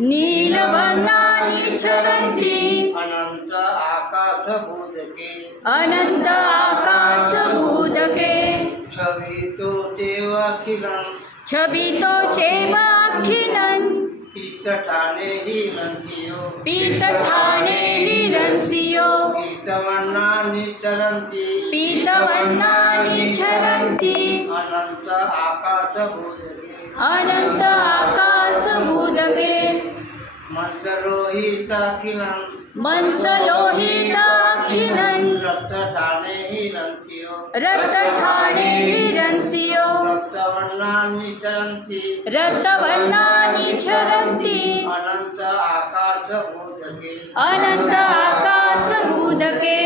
नीलवर्णानि चरन्ति अनंत आकाशभूतके अनंत आकाशभूतके छवितो चेवाखिलं छबितो चेवाखिलं पीतठाने हिरण्यो पीतठाने हिरण्यो पीतवर्णानि चरन्ति पीतवर्णानि चरन्ति अनंत आकाशभूतके अनंत आकाशभूतके मंसलोहिताखिलं मंसलोहिताखिलं रक्तठाने हिरण्यो रक्तठाने हिरण्यो रक्तवर्णानि चरन्ति रक्तवर्णानि चरन्ति अनंत आकाशभूतके अनंत आकाशभूतके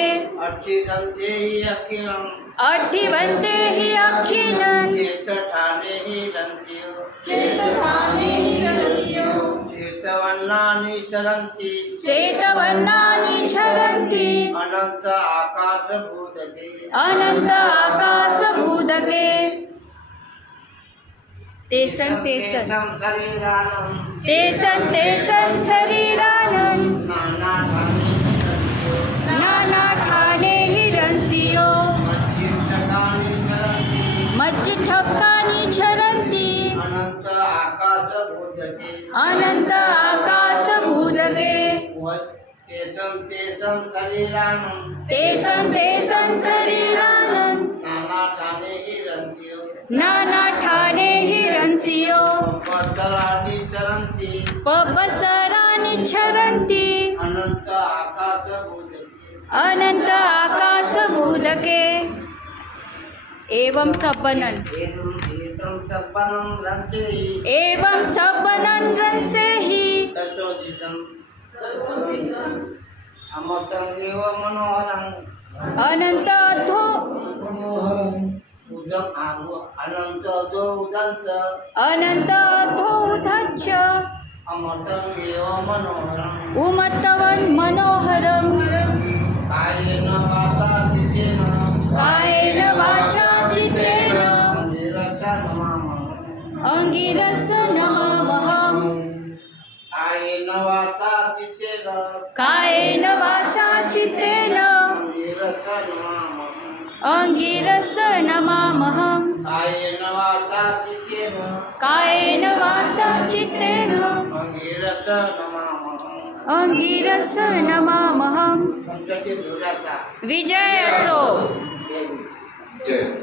अर्चितन्ते अखिलं अठिवन्ते हि अखिलं चेतठाने हिरण्यो चेतठाने हिरण्यो चेतवर्णानि चरन्ति श्वेतवर्णानि चरन्ति अनंत आकाशभूतके अनंत आकाशभूतके तेसं तेसं शरीरानं तेसं शरीरानं नानाठाने हिरण्यो नानाठाने हिरण्यो मच्चित्तकानि चरन्ति मज्जिठक्कानि चरन्ति अनंत आकाशभूतके अनंत आकाशभूतके तेसं शरीरानं तेसं शरीरानं नानाठाने हिरण्यो नानाठाने हिरण्यो पत्तराणि चरन्ति पवसराणि चरन्ति अनंत आकाशभूतके अनंत आकाशभूतके एवं सपनन् एतं सपनं रचयि एवं सपनन् रसेहि तत्सदिशं अमृतं देव मनोहरं अनंतो उदं अनंत जो उदंच अनंतोधच्च अमृतं देव मनोहरं उमत्तवन् मनोहरं कायेन वाचा चित्तेन कायेन वाचा चित्तेन निरता नमामः अंगिरस नमामहं कायेन वाचा चित्तेन कायेन वाचा चित्तेन निरता नमामः अंगिरस नमामहं कायेन वाचा चित्तेन कायेन वाचा चित्तेन निरत नमामः अंगिरस नमामहं पंचचित हो जाता विजय असो जय